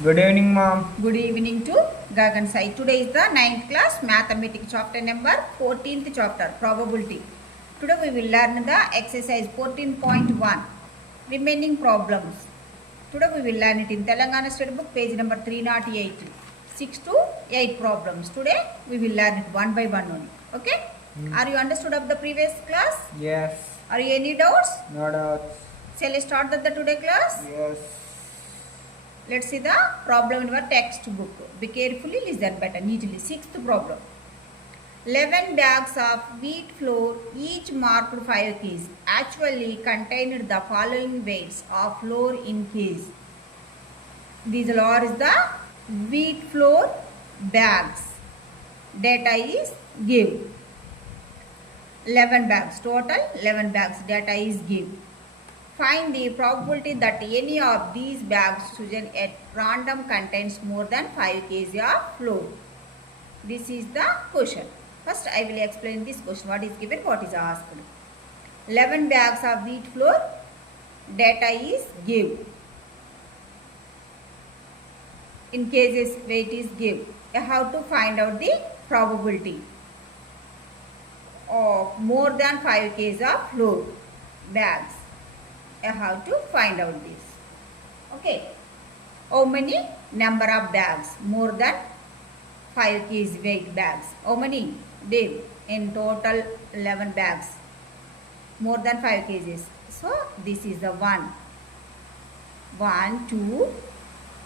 Good evening, mom. Good evening to Gagan Sai. Today is the 9th class mathematics chapter number 14th chapter probability. Today we will learn the exercise 14.1 remaining problems. Today we will learn it in Telangana State Book page number 308. 6 to 8 problems. Today we will learn it one by one only. Okay? Are you understood of the previous class? Yes. Are you any doubts? No doubts. Shall I start the today class? Yes. Let's see the problem in our textbook. Be carefully listen better neatly. Sixth problem. 11 bags of wheat flour, each marked 5 kgs, actually contained the following weights of flour in kgs. These are the wheat flour bags. Data is given. 11 bags. Total 11 bags. Data is given. Find the probability that any of these bags chosen at random contains more than 5 kg of flour. This is the question. First I will explain this question. What is given, what is asked. 11 bags of wheat flour. Data is given. In cases weight is given. You have to find out the probability of more than 5 kg of flour bags. I have to find out this. Okay. How many number of bags? More than 5 kg weight bags. How many? Dave, in total 11 bags. More than 5 kgs. So this is the 1. 1, 2,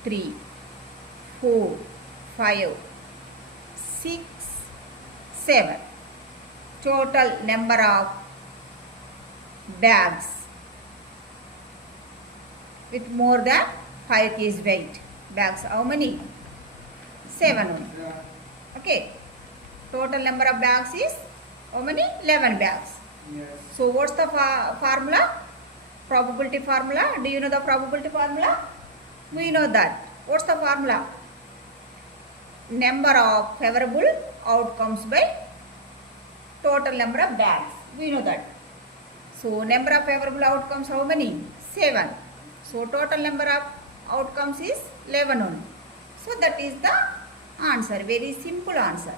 3, 4, 5, 6, 7. Total number of bags with more than 5 kg weight bags. How many? 7 only. Okay. Total number of bags is how many? 11 bags. Yes. So what's the formula? Probability formula. Do you know the probability formula? We know that. What's the formula? Number of favorable outcomes by total number of bags. We know that. So number of favorable outcomes how many? 7. So total number of outcomes is 11 only. So that is the answer. Very simple answer.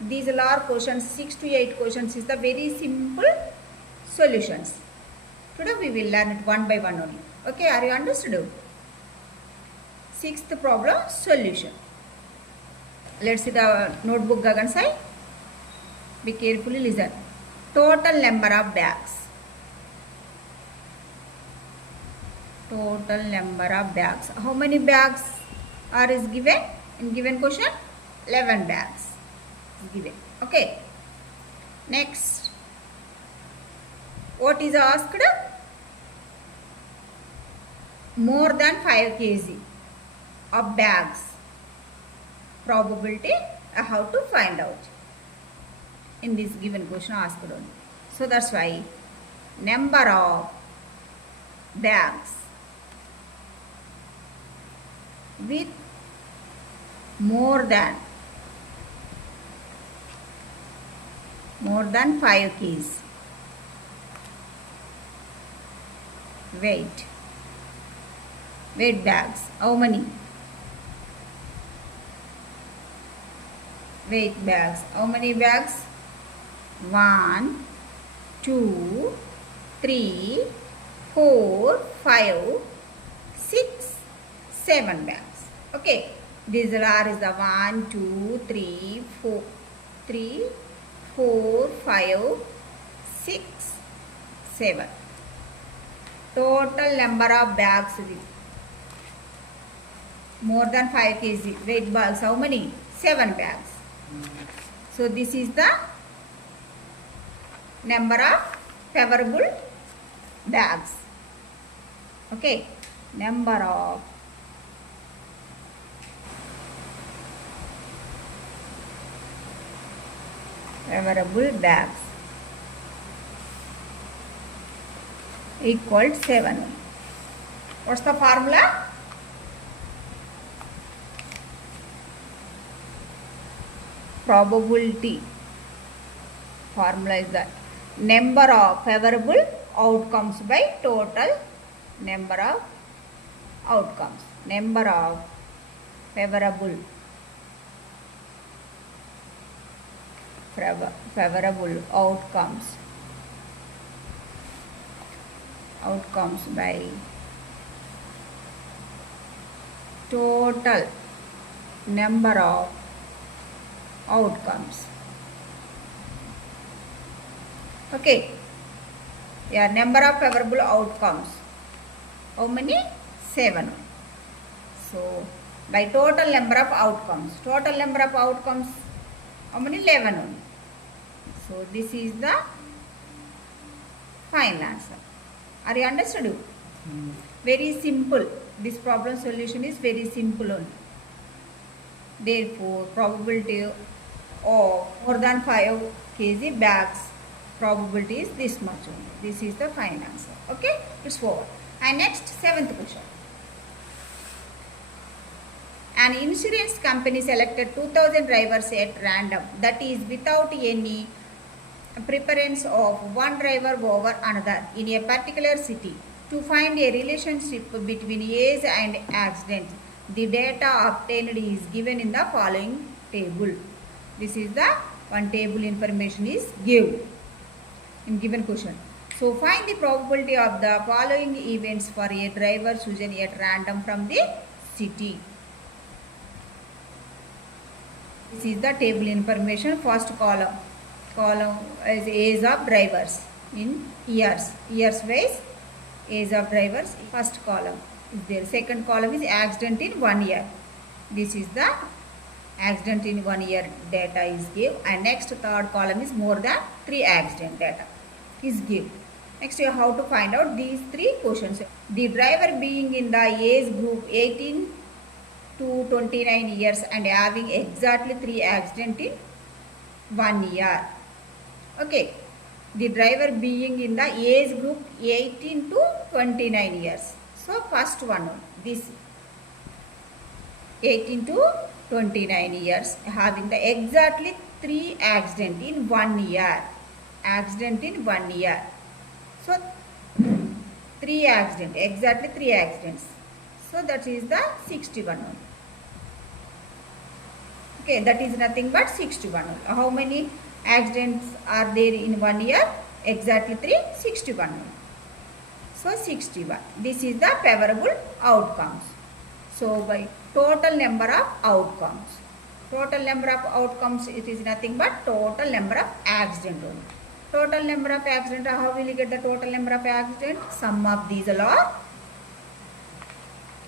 These are questions, 6 to 8 questions is the very simple solutions. Today we will learn it one by one only. Okay, are you understood? Sixth problem solution. Let's see the notebook Gagan Sai. Be carefully listen. Total number of bags. Total number of bags. How many bags are is given in given question? 11 bags is given. Okay. Next. What is asked? More than 5 kg of bags. Probability I have to find out in this given question asked only. So that's why number of bags with more than 5 kgs weight bags. How many? Weight bags. How many bags? 1, 2, 3, 4, 5, 6, 7 bags. Okay. These are is the 1, 2, 3, 4, 5, 6, 7. Total number of bags with more than 5 kg weight bags. How many? 7 bags. So this is the number of favorable bags. Okay. Number of favorable bags equal 7. What's the formula? Probability formula is that number of favorable outcomes by total number of outcomes. Number of favorable outcomes by total number of outcomes. Okay, yeah, number of favorable outcomes. How many? 7. So by total number of outcomes, how many? 11 only. So this is the final answer. Are you understood? Very simple. This problem solution is very simple only. Therefore, probability of more than 5 kg bags probability is this much only. This is the final answer. Okay, it's over. And next, 7th question. An insurance company selected 2000 drivers at random, that is without any preference of one driver over another in a particular city to find a relationship between age and accident. The data obtained is given in the following table. This is the one table information is given in given question. So find the probability of the following events for a driver chosen at random from the city. This is the table information. First column is age of drivers in years wise age of drivers. First column is there. Second column is accident in 1 year. This is the accident in 1 year data is given, and next third column is more than 3 accident data is given. Next, how to find out these 3 questions. The driver being in the age group 18 to 29 years and having exactly 3 accidents in 1 year. Okay, the driver being in the age group 18 to 29 years. So first one, this 18 to 29 years having the exactly 3 accidents in 1 year. So 3 accidents, exactly 3 accidents. So that is the 61 one. Okay, that is nothing but 61. How many accidents are there in 1 year? Exactly 3, 61. So 61. This is the favorable outcomes. So by total number of outcomes. It is nothing but total number of accidents only. Total number of accidents, how will you get the total number of accidents? Sum of these all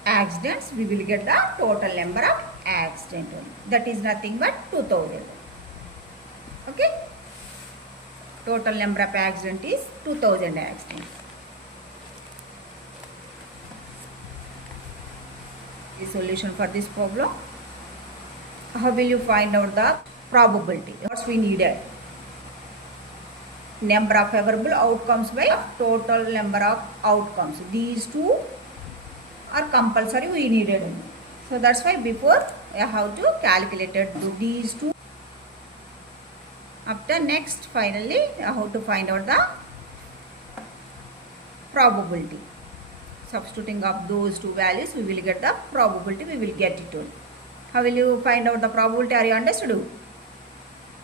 accidents, we will get the total number of accidents only. That is nothing but 2000. Okay. Total number of accidents is 2000 accidents. The solution for this problem. How will you find out the probability? What we needed? Number of favorable outcomes by total number of outcomes. These two are compulsory, we needed. So that's why before I have to calculate these two. After next, finally, I have to find out the probability. Substituting of those two values, we will get the probability, we will get it all. How will you find out the probability? Are you understood?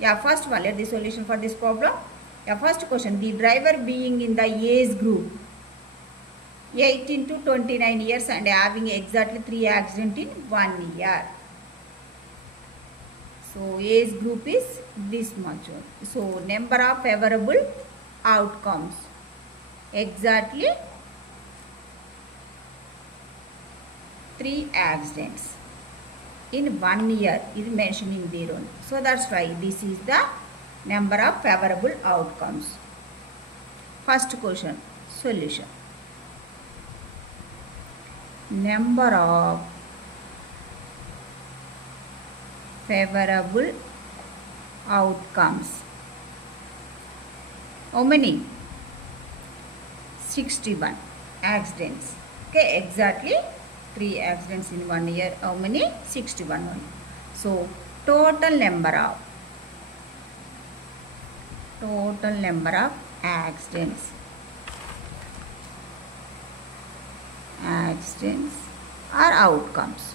Yeah, first one, let the solution for this problem. Yeah, first question, the driver being in the age group 18 to 29 years and having exactly 3 accidents in 1 year. So age group is this much. So number of favorable outcomes, exactly 3 accidents in 1 year is mentioning there only. So that's why this is the number of favorable outcomes. First question, solution. Number of favorable outcomes. How many? 61 accidents. Okay, exactly 3 accidents in 1 year. How many? 61 only. So total number of accidents or outcomes.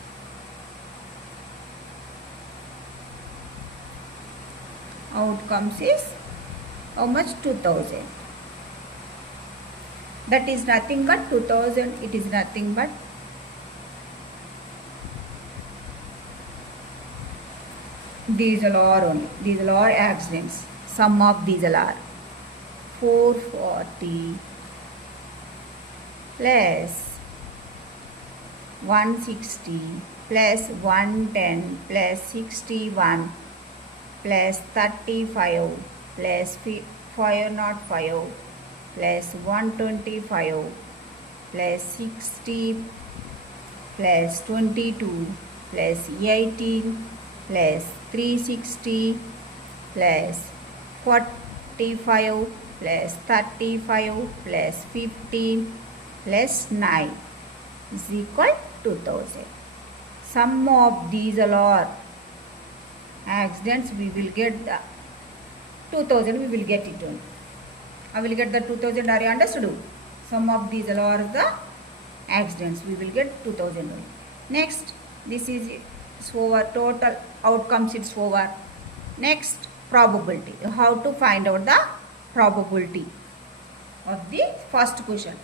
outcomes is how much? 2000. That is nothing but 2000. It is nothing but diesel are only. Diesel are accidents. Sum of diesel are 440 plus 160 plus 110 plus 61 plus 35 plus 505 plus 125 plus 60 plus 22 plus 18 plus 360 plus 45 plus 35 plus 15 plus 9 is equal to 2000. Sum of these are accidents, we will get the 2000, we will get it only. I will get the 2000, are you understood? Sum of these are the accidents, we will get 2000 only. Next, this is over, total outcomes it's over. Next, probability. How to find out the probability of the first question.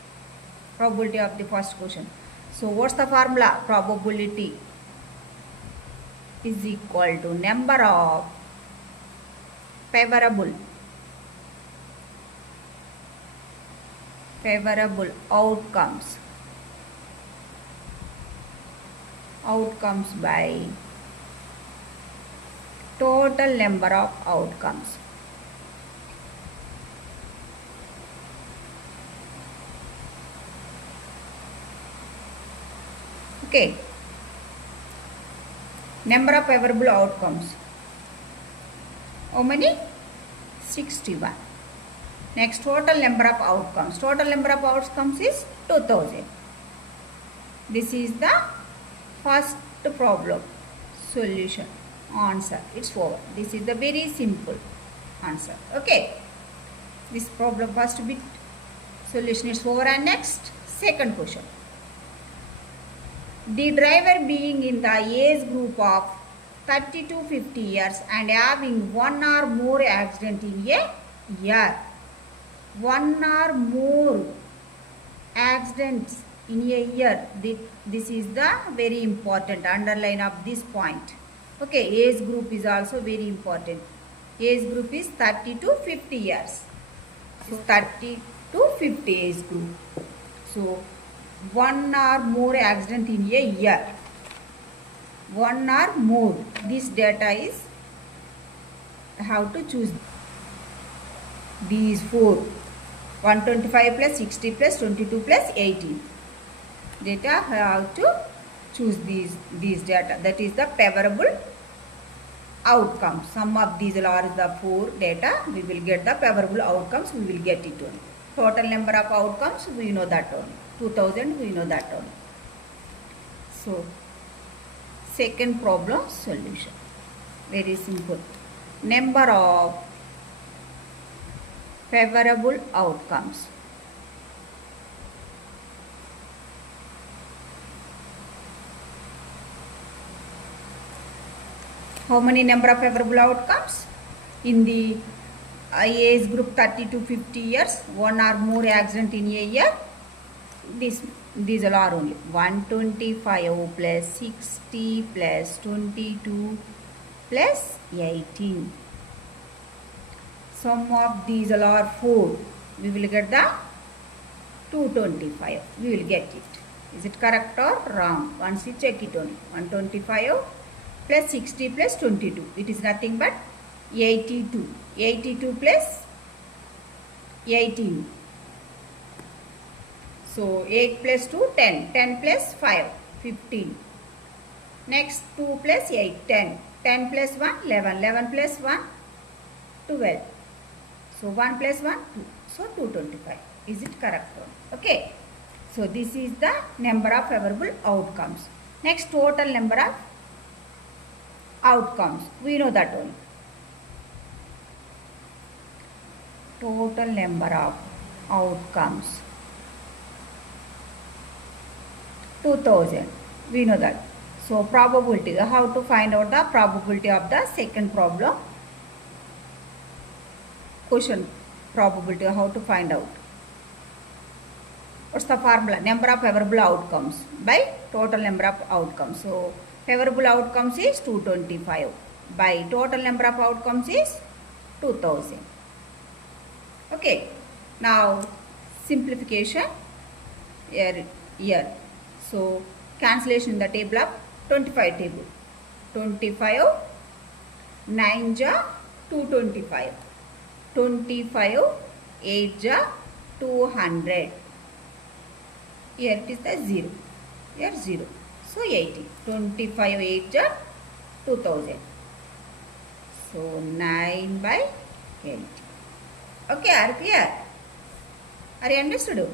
Probability of the first question. So what's the formula? Probability is equal to number of favorable outcomes by total number of outcomes. Okay. Number of favorable outcomes. How many? 61. Next, total number of outcomes. Total number of outcomes is 2000. This is the first problem. Solution. Answer. It's over. This is the very simple answer. Okay. This problem first bit solution is over, and next second question. The driver being in the age group of 30 to 50 years and having one or more accident in a year. One or more accidents in a year. This is the very important underline of this point. Okay, age group is also very important. Age group is 30 to 50 years. So 30 to 50 age group. So one or more accident in a year. One or more. This data is how to choose these four. 125 plus 60 plus 22 plus 18. Data how to choose these data. That is the favorable outcomes. Sum of these are the four data. We will get the favorable outcomes. We will get it only. Total number of outcomes, we know that only. 2000, we know that only. So, second problem solution. Very simple. Number of favorable outcomes. How many number of favorable outcomes? In the age group 30 to 50 years, one or more accident in a year. These are only 125 plus 60 plus 22 plus 18. Sum of these are 4. We will get the 225. We will get it. Is it correct or wrong? Once you check it only. 125 plus 60 plus 22. It is nothing but 82. 82 plus 18. So 8 plus 2, 10. 10 plus 5, 15. Next 2 plus 8, 10. 10 plus 1, 11. 11 plus 1, 12. So 1 plus 1, 2. So 225. Is it correct one? Okay. So this is the number of favorable outcomes. Next, total number of outcomes. We know that one. Total number of outcomes. 2000. We know that. So probability. How to find out the probability of the second problem? question probability, how to find out. What's the formula? Number of favorable outcomes by total number of outcomes. So favorable outcomes is 225 by total number of outcomes is 2000. Okay. Now simplification here. So cancellation in the table of 25 table. 25 9 ja 225. 25 8 ja 200. Here it is the 0. Here 0. So 80. 25 8 ja 2000. So 9 by 80. Okay, are clear? Are you understood?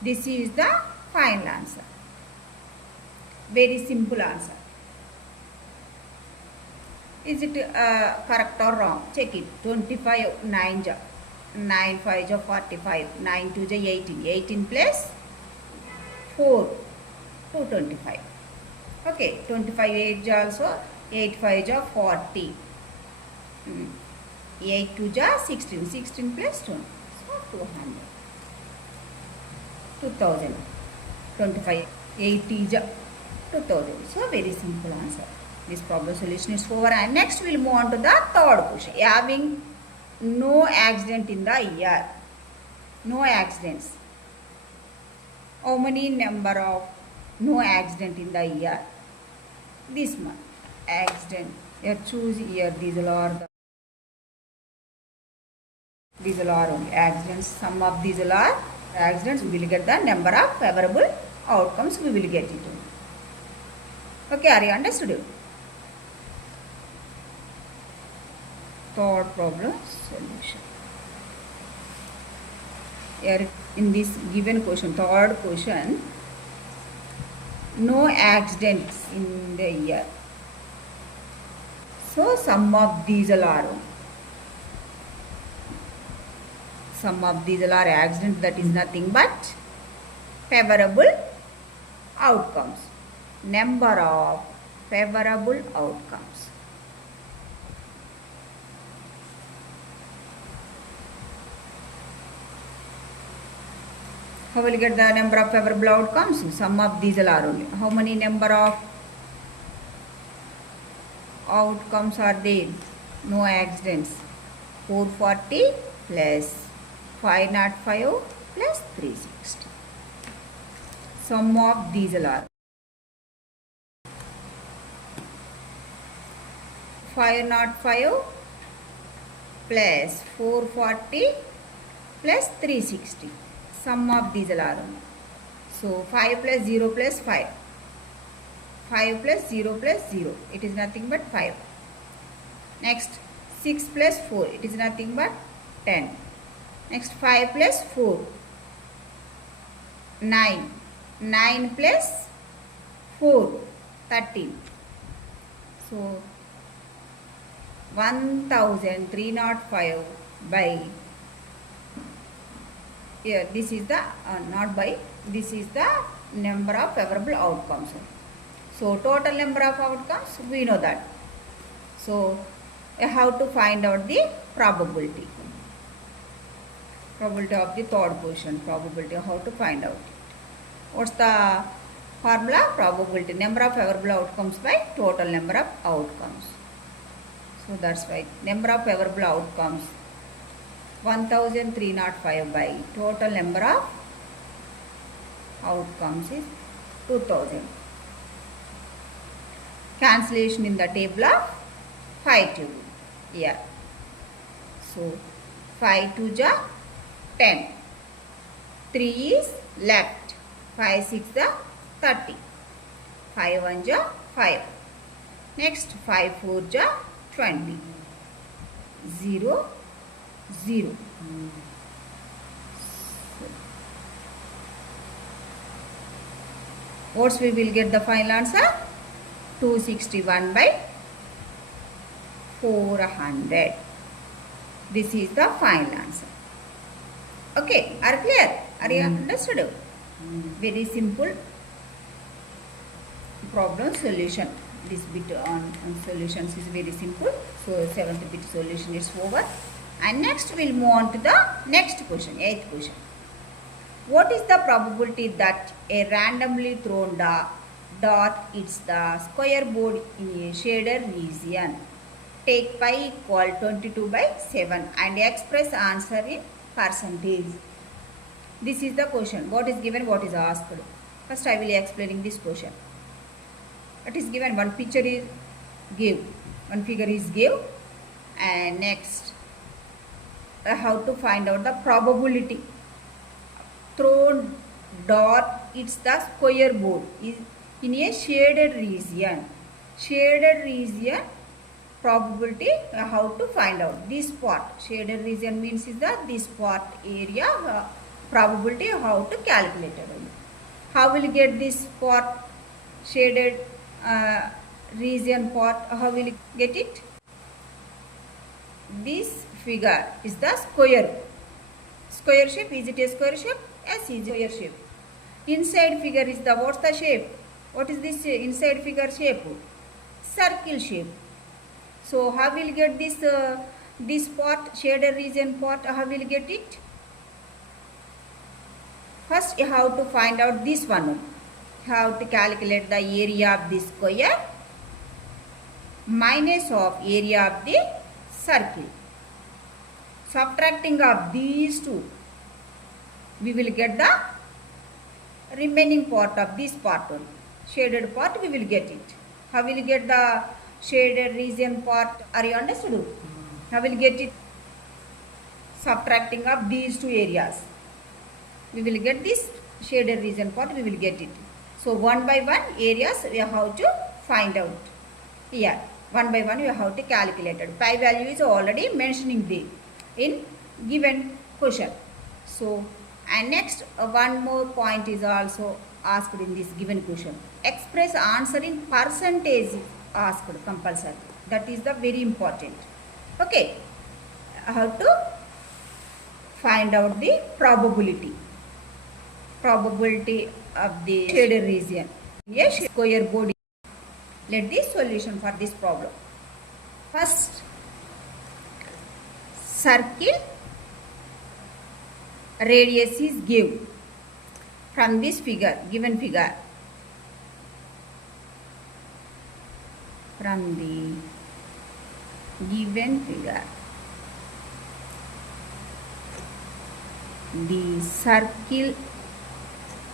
This is the final answer. Very simple answer. Is it correct or wrong? Check it. 25 9 ja 9 5 ja 45. 9 2 ja 18. 18 plus 4 225. Okay, 25 8 ja also 8 5 ja 40. 8 2 ja 16. 16 plus 2. So 200. 2000. 25 80 ja 2000. So very simple answer. This problem solution is over, and next we will move on to the third question. Having no accident in the year. No accidents. How many number of no accident in the year? This one. Accident. You choose here. These all are only accidents. Some of these all are accidents. We will get the number of favorable outcomes. We will get it. Okay, are you understood? Third problem solution. Here in this given question, third question, no accidents in the year. So some of these all are. Some of these all are accidents, that is nothing but favorable outcomes. Number of favorable outcomes. How will you get the number of favorable outcomes? Some of these all are only. How many number of outcomes are there? No accidents. 440 plus 505 plus 360. Sum of these all are 505 plus 440 plus 360. Sum of these all are. So 5 plus 0 plus 5. 5 plus 0 plus 0. It is nothing but 5. Next 6 plus 4. It is nothing but 10. Next 5 plus 4. 9. 9 plus 4. 13. So 1305 by, here this is the not by, this is the number of favorable outcomes. So total number of outcomes, we know that. So how to find out the probability. Probability of the third question. Probability, how to find out. What's the formula? Probability, number of favorable outcomes by total number of outcomes. So that's right. Number of favorable outcomes 1305 by total number of outcomes is 2000. Cancellation in the table of 5 2. Yeah. So 5 2 ja 10. 3 is left. 5 6 ja 30. 5 1 ja 5. Next 5 4 ja 20. 0 0. What we will get the final answer? 261 by 400. This is the final answer. Okay, are clear? Are you understood? Very simple problem solution. This bit on solutions is very simple. So 7th bit solution is over. And next we'll move on to the next question, 8th question. What is the probability that a randomly thrown dot hits the square board in a shaded region? Take pi equal 22/7 and express answer in percentage. This is the question. What is given, what is asked. First I will be explaining this question. It is given, one picture is give, one figure is give, and next how to find out the probability. Thrown dot hits the square board is in a shaded region. Shaded region probability, how to find out this part. Shaded region means is the this part area probability, how to calculate it. How will you get this part shaded region part? How will you get it? This figure is the square shape. Is it a square shape? Yes, is a square shape. Inside figure is the, what's the shape? What is this inside figure shape? Circle shape. So how will you get this part, shaded region part? How will you get it? First you have to find out this one. You have to calculate the area of the square minus of area of the circle. Subtracting of these two, we will get the remaining part of this part only. Shaded part we will get it. How will you get the shaded region part? Are you understood? How will you get it? Subtracting of these two areas, we will get this shaded region part, we will get it. So one by one areas we have to find out. Here one by one you have to calculate it. Pi value is already mentioning there in given question. So and next one more point is also asked in this given question. Express answer in percentage asked compulsory. That is the very important. Okay, how to find out the probability of the shaded region. Yes, square board. Let the solution for this problem. First, circle radius is given from this figure, given figure. From the given figure, the circle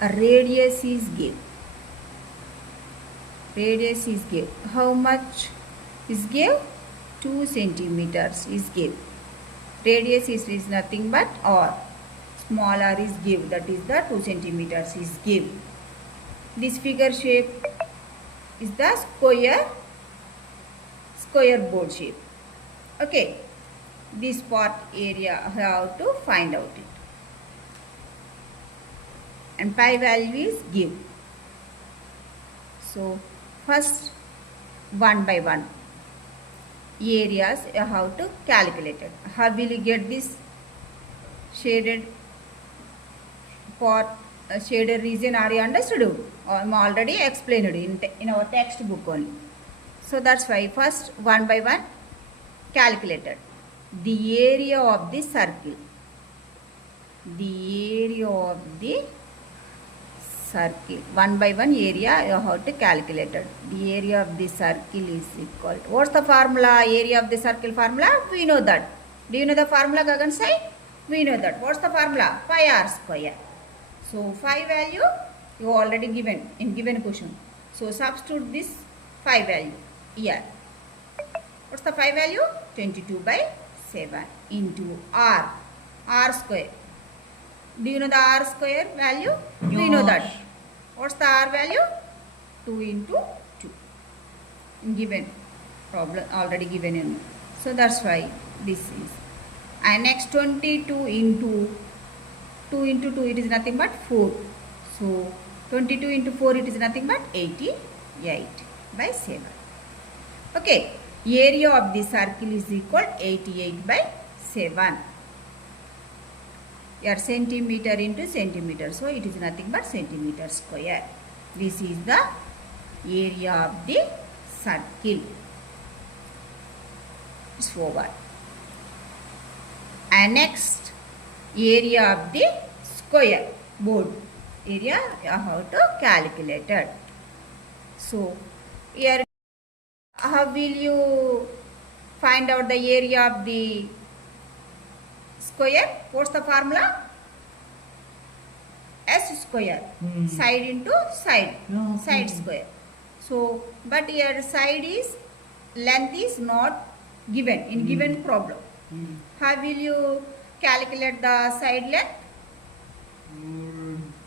radius is given. Radius is given. How much is given? 2 centimeters is given. Radius is nothing but r. Small r is given. That is the 2 centimeters is given. This figure shape is the square board shape. Okay. This part area I have to find out it. And pi value is given. So first one by one areas you have to calculate it. How will you get this shaded part, shaded region? Are you understood? I am already explained it in our textbook only. So that's why first one by one calculated. The area of the circle. The area of the circle. One by one area you have to calculate it. The area of the circle is equal to, what's the formula? Area of the circle formula? We know that. Do you know the formula, Gagan Sai? We know that. What's the formula? Pi r square. So phi value you already given in given question. So substitute this phi value here. What's the phi value? 22/7 into r. R square. Do you know the r square value? Yes. We know that. What's the r value? 2 into 2. Given problem already given in. So that's why this is. And next 22 into 2 into 2, it is nothing but 4. So 22 into 4, it is nothing but 88/7. Okay. Area of the circle is equal 88/7. Your centimeter into centimeter. So it is nothing but centimeter square. This is the area of the circle. It's over. annexed area of the square board. Area how to calculate it. So here how will you find out the area of the square? What's the formula? S square. Side into side. Side square. So, but here side is, length is not given in given problem. How will you calculate the side length?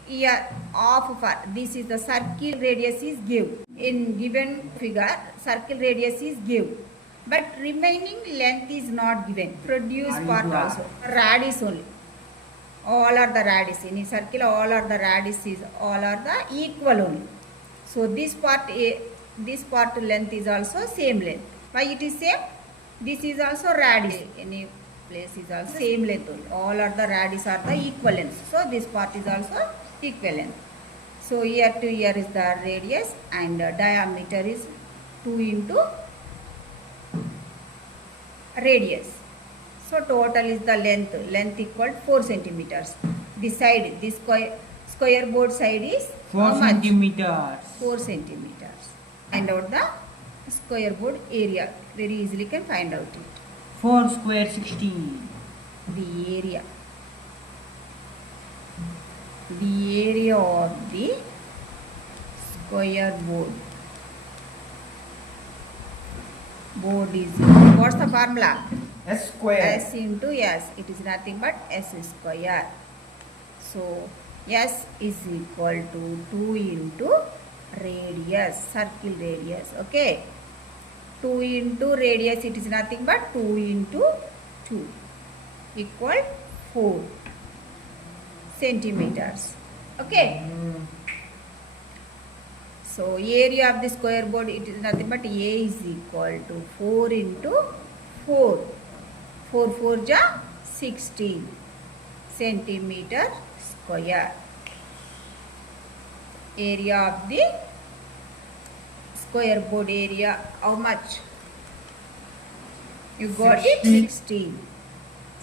Here half of this is the circle radius is give. In given figure, circle radius is give. But remaining length is not given. Produce part also. Radius only. All are the radius. In a circle, all are the radiuses. All are the equal only. So this part length is also same length. Why it is same? This is also radius. Any place is also same length only. All are the radius are the equal length. So this part is also equal length. So here to here is the radius and diameter is 2 into radius. So total is the length equal 4 centimeters. This side, this square board side is 4 centimeters. 4 centimeters. Find out the square board area. Very easily can find out it. 4 square 16. The area. The area of the square board. Board is, what's the formula? S square. S into S. It is nothing but S square. So S is equal to 2 into radius, circle radius. Okay. 2 into radius, it is nothing but 2 into 2 equal 4 centimeters. Okay. So area of the square board, it is nothing but A is equal to 4 into 4. 4 4 ja 16 centimeter square. Area of the square board area, how much? You got it? 16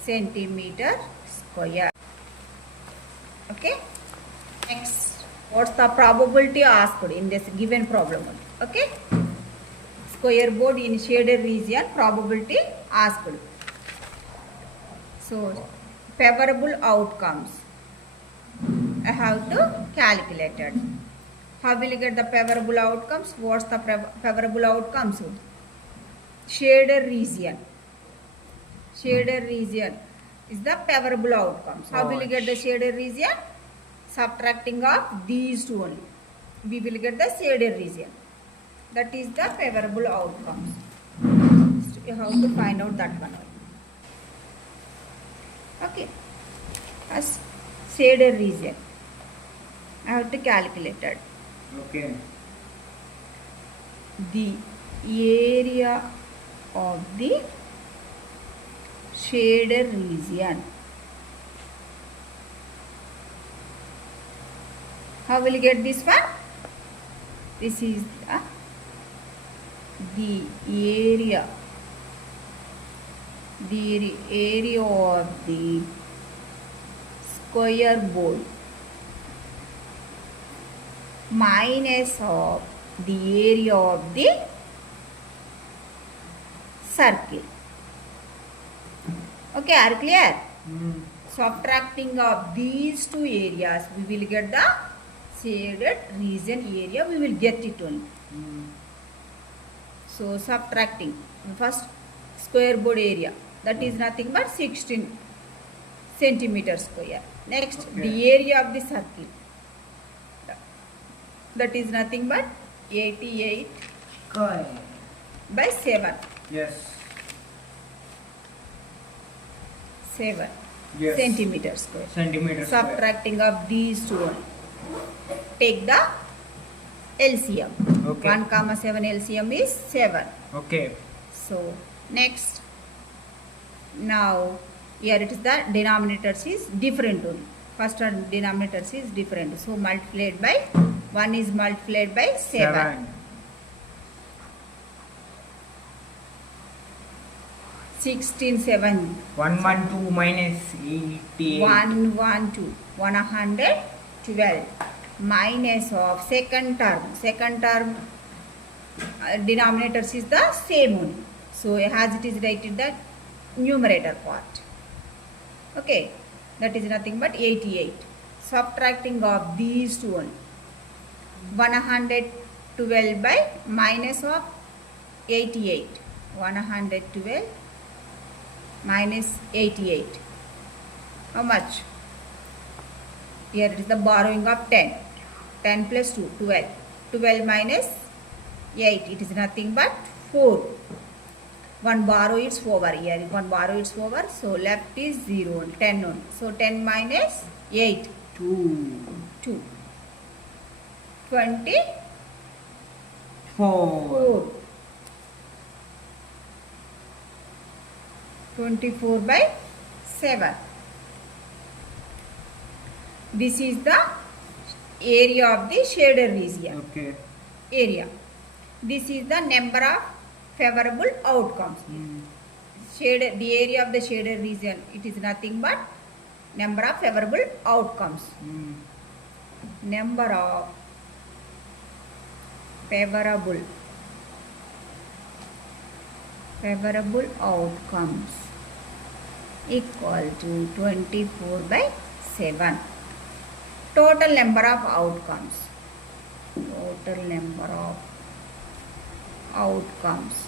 centimeter square. Okay. Next, what's the probability asked in this given problem? Okay. Square board in shaded region, probability asked. So, favorable outcomes. I have to calculate it. How will you get the favorable outcomes? What's the favorable outcomes? Shaded region. Shaded region is the favorable outcomes. How will you get the shaded region? Subtracting of these two only. We will get the shaded region. That is the favorable outcomes. So you have to find out that one. Okay. As shaded region, I have to calculate it. Okay. The area of the shaded region. How will you get this one? This is the area. The area of the square board minus of the area of the circle. Okay, are you clear? Subtracting of these two areas, we will get the shaded region area. We will get it only. So subtracting first square board area, that is nothing but 16 centimeters square. Next, the area of the circle, that is nothing but 88 by 7. Yes. 7 Yes. centimeter square. Centimeter square. Subtracting of these two only. Take the LCM. Okay. 1, 7 LCM is 7. Okay. So next, now here it is the denominators is different only. First one denominators is different. So multiplied by 1 is multiplied by 7. 16 7. 112 minus 88. 112. 112 minus of second term. Second term denominators is the same only. So as it is written the numerator part. Okay, that is nothing but 88. Subtracting of these two only. 112 by minus of 88. 112 minus 88. How much? Here it is the borrowing of 10. 10 plus 2, 12. 12 minus 8. It is nothing but 4. One borrow is over here. One borrow is over. So left is 0. 10 on. So 10 minus 8. 2. 2. 24. 4. 24 by 7. This is the area of the shaded region. Okay. Area. This is the number of favorable outcomes. Shaded, the area of the shaded region, it is nothing but number of favorable outcomes. Number of favorable outcomes equal to 24 by 7. Total number of outcomes. Total number of outcomes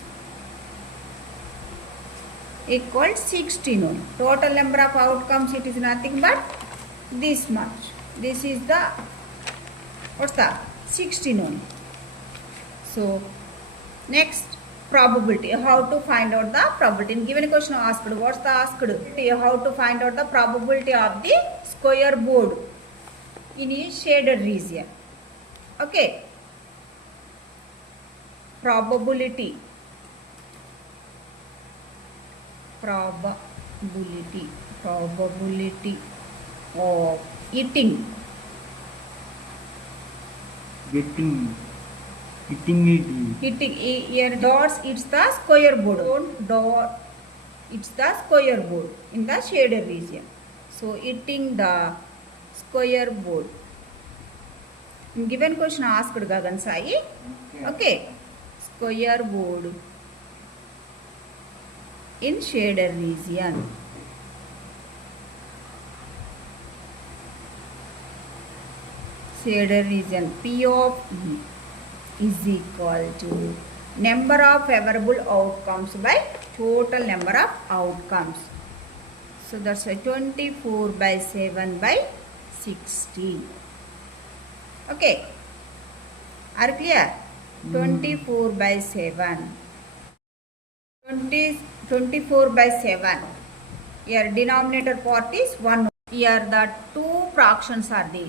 equal 16 only. Total number of outcomes, it is nothing but this much. This is the, what's that? 16 only. So next, probability. How to find out the probability? In given question asked, what's the asked? How to find out the probability of the square board in a shaded region. Okay. Probability of hitting here dots, it's the square board. Dot, it's the square board in the shaded region. So hitting the square board. In given question asked Gagan Sai. Okay. Square board in shaded region. Shaded region P of E is equal to number of favorable outcomes by total number of outcomes. So that's why 24 by 7 by 16. Okay. Are you clear? 24 by 7. 24 by 7. Here denominator part is 1. Here the two fractions are there.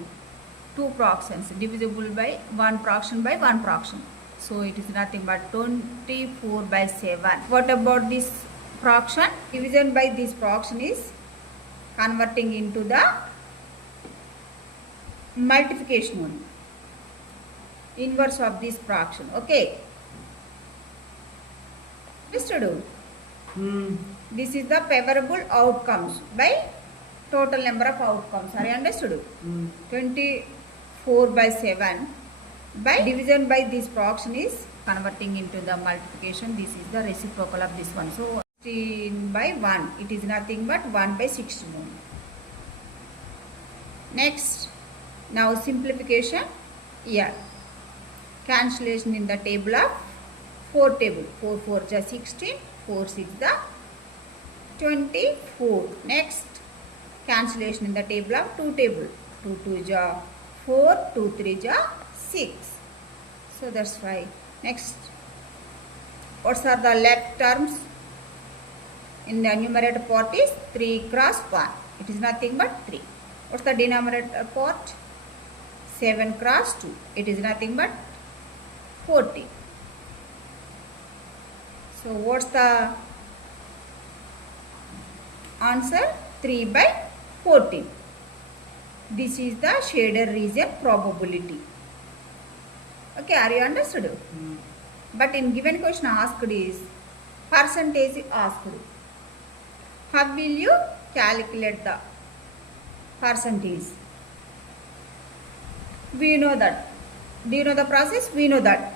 Two fractions divisible by one fraction by one fraction. So it is nothing but 24 by 7. What about this fraction? Division by this fraction is converting into the multiplication only. Inverse of this fraction. Okay. Understood? This is the favorable outcomes by total number of outcomes. Are you understood? 24 by 7 by division by this fraction is converting into the multiplication. This is the reciprocal of this one. So 16 by 1. It is nothing but 1 by 16. Next. Now simplification. Here. Cancellation in the table of 4 table. 4 4 is 16. 4 6 the 24. Next. Cancellation in the table of 2 table. 2 2 is 4. 2 3 is 6. So that's why. Next. What are the left terms? In the numerator part is 3 cross 1. It is nothing but 3. What's the denominator part? 7 cross 2. It is nothing but 40. So what's the answer? 3 by 14. This is the shaded region probability. Okay, are you understood? But in given question asked is percentage asked. How will you calculate the percentage? We know that. Do you know the process? We know that.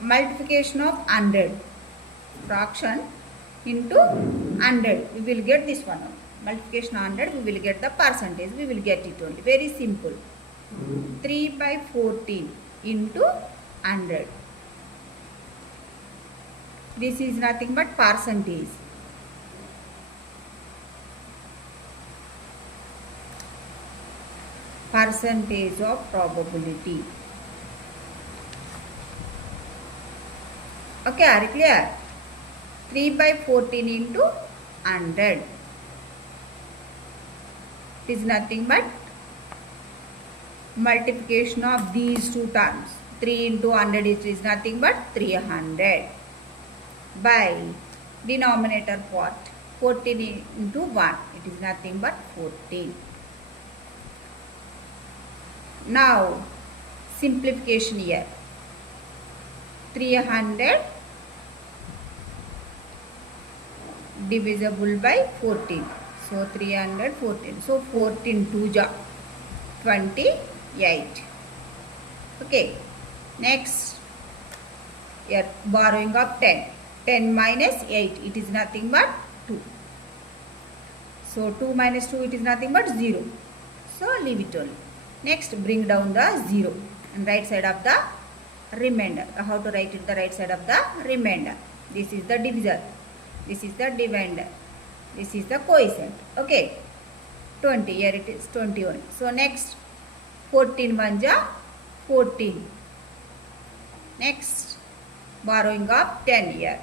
Multiplication of 100. Fraction into 100. We will get this one. Multiplication of 100. We will get the percentage. We will get it only. Very simple. 3/14 into 100. This is nothing but percentage. Percentage of probability. Okay, are you clear? 3/14 into 100. It is nothing but multiplication of these two terms. 3 into 100 is nothing but 300 by denominator part 14 into 1. It is nothing but 14. Now simplification here. 300 divisible by 14. So 314. So 14 2 ja 28. Okay. Next, here borrowing of 10. 10 minus 8. It is nothing but 2. So 2 minus 2. It is nothing but 0. So leave it only. Next, bring down the 0 and right side of the remainder. How to write it? The right side of the remainder. This is the divisor. This is the dividend. This is the quotient. Okay. 20. Here it is 21. So next 14 1 ja 14. Next borrowing of 10 here.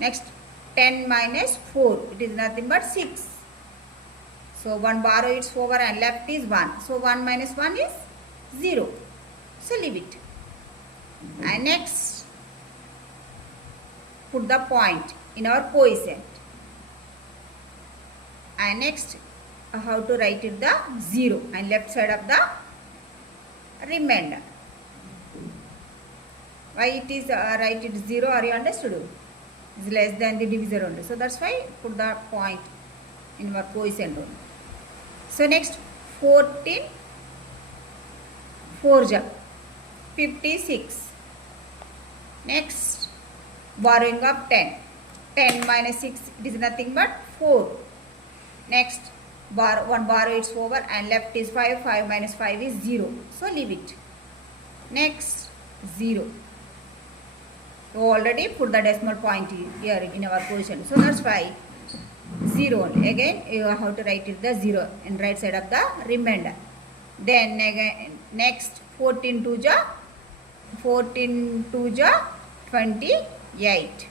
Next 10 minus 4. It is nothing but 6. So 1 borrow it's over and left is 1. So 1 minus 1 is 0. So leave it. And next put the point in our quotient. And next how to write it? The 0 and left side of the remainder. Why it is write it 0? Are you understood? It is less than the divisor only. So that's why put the point in our quotient only. So next 14 4 ja 56. Next borrowing of 10. 10 minus 6 it is nothing but 4. Next 1 borrow it's over and left is 5. 5 minus 5 is 0. So leave it. Next 0. So already put the decimal point here in our position. So that's why 0 only. Again you have to write it the 0 in right side of the remainder. Then again next 14 2 ja 28.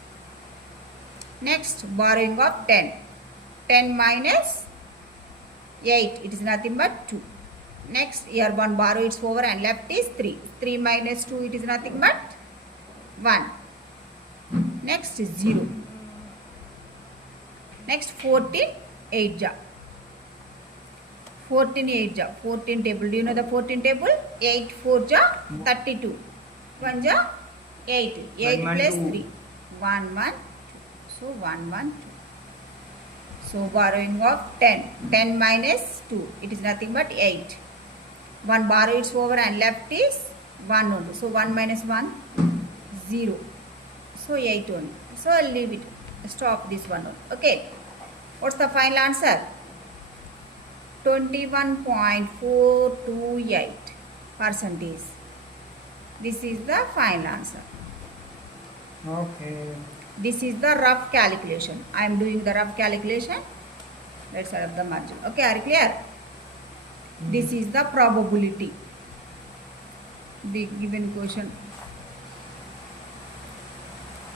Next borrowing of 10. 10 minus 8 it is nothing but 2. Next here 1 borrow it's over and left is 3. 3 minus 2 it is nothing but 1. Next 0. Next 14 8 ja 14 8 ja 14 table. Do you know the 14 table? 8 4 ja 32. 1 ja 8. 8 plus 3 1 1 2. So 1 1 2. So borrowing of 10. 10 minus 2 it is nothing but 8. 1 borrow it's over and left is 1 only. So 1 minus 1 0. So 8 only. So I'll leave it. Stop this one only. Okay. What's the final answer? 21.428%. This is the final answer. Okay. This is the rough calculation. I am doing the rough calculation. Let's add up the margin. Okay, are you clear? This is the probability. The given question.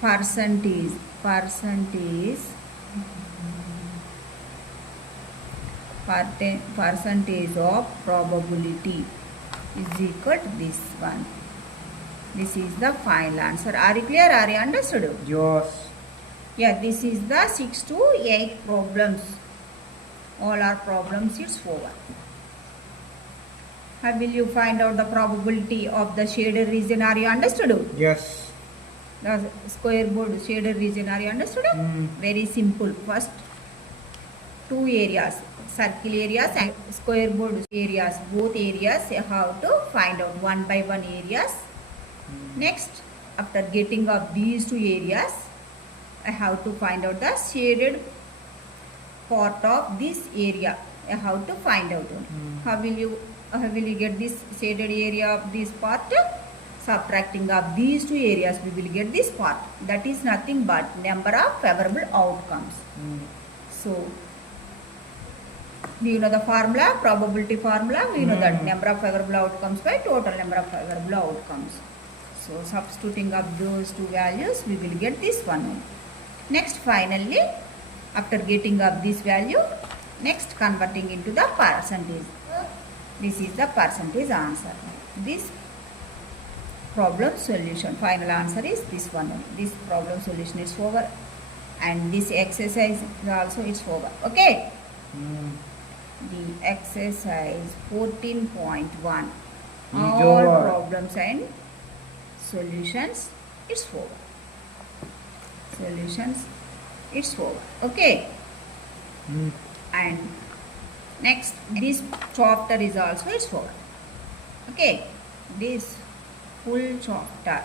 Percentage of probability is equal to this one. This is the final answer. Are you clear? Are you understood? Yes. Yeah, this is the 6 to 8 problems. All our problems it's over. How will you find out the probability of the shaded region? Are you understood? Yes. the square board shaded region. Are you understood? Very simple. First two areas, circle areas and square board areas, both areas you have to find out one by one areas. Next, after getting of these two areas, I have to find out the shaded part of this area. I have to find out. How will you get this shaded area of this part? Subtracting of these two areas, we will get this part. That is nothing but number of favorable outcomes. So, do you know the formula, probability formula? We know that number of favorable outcomes by total number of favorable outcomes. So, substituting of those two values, we will get this one. Next, finally, after getting of this value, next converting into the percentage. This is the percentage answer. This problem solution, final answer is this one. This problem solution is over, and this exercise is also is over. Okay. The exercise 14.1, all problems and solutions, it's over. Solutions, it's over. Okay. And next, this chapter is also it's over. Okay. This full chapter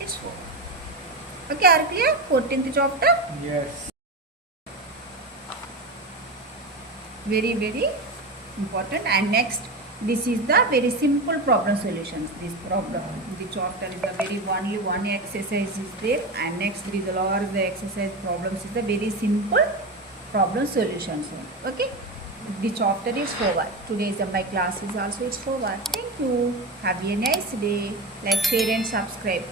it's over. Okay, are clear? 14th chapter. Yes. Very, very important. And next, this is the very simple problem solutions. This problem, the chapter is the very only one exercise is there, and next there is a lot of the exercise problems is the very simple problem solutions. Okay, the chapter is over. Today's my class is also it's over. Thank you. Have a nice day. Like, share and subscribe.